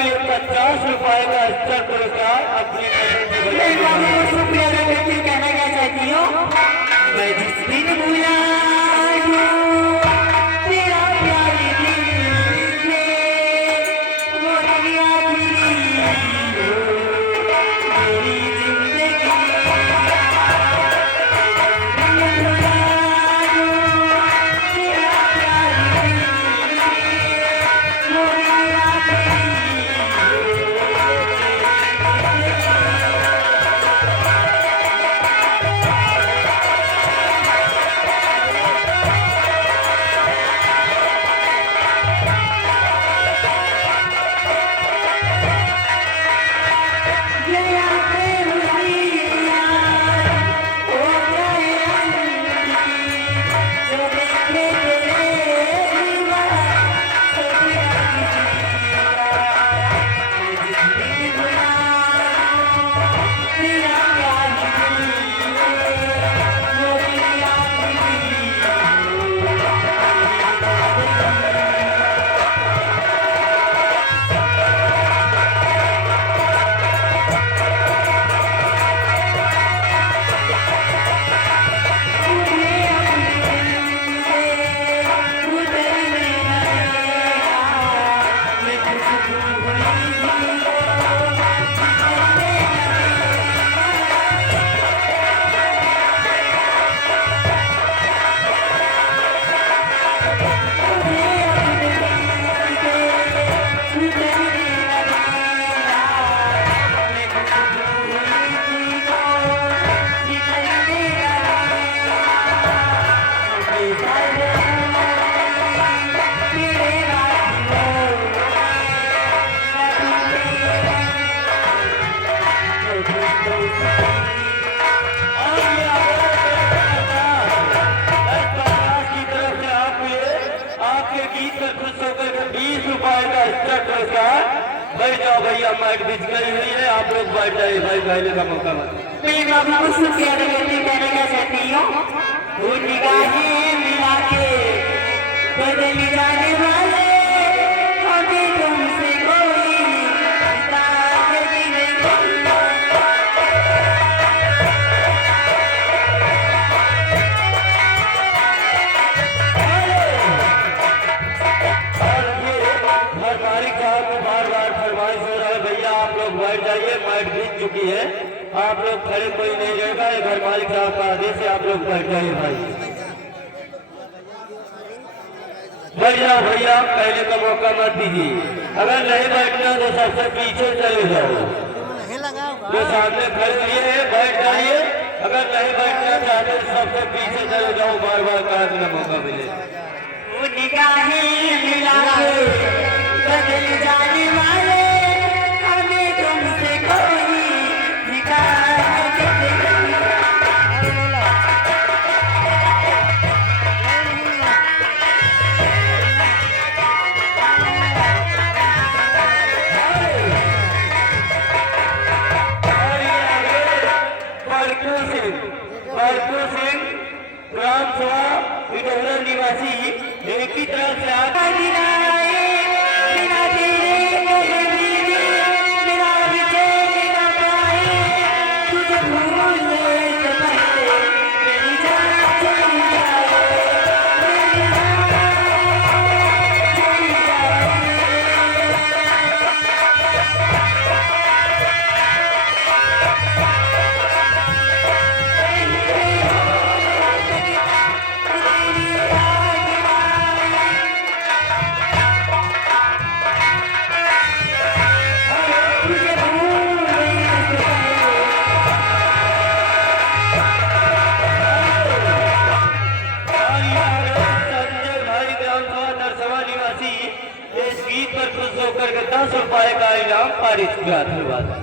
आपके लिए 50 रुपए का स्तर पुरस्कार अपनी शुक्रिया कहना क्या चाहती हूँ मैं जिस दिन भूला तेरा प्यार दिल से वो दुनिया मेरी जिंदगी बैठ जाओ भैया, माइक बीच गई हुई है, आप लोग बैठ जाइए भाई, पहले का मौका मत। कहना क्या चाहती हूँ निगाहें मिला के बदल जाने वाले हमें तुमसे कोई ताकत नहीं। बैठ जाइए, माइक बीत चुकी है, आप लोग खड़े कोई नहीं रहेगा, ये घर मालिक साहब का आदेश है, आप लोग बैठ जाइए भाई, बैठ जाओ भैया, पहले का मौका मत दीजिए। अगर नहीं बैठना तो सबसे पीछे चले जाओ, जो सामने खड़े हुए हैं बैठ जाइए, अगर नहीं बैठना चाहते तो सबसे पीछे चले जाओ, बार बार कहा बिना मौका मिले। निगाहें मिला के बदल जाने वाले हमें तुमसे कोई ताकत नहीं। परकू सिंह ग्राम सभा विडोहरा निवासी की तरफ से आता इस गीत पर खुश होकर के 10 रुपए का इनाम पारित किया। धन्यवाद।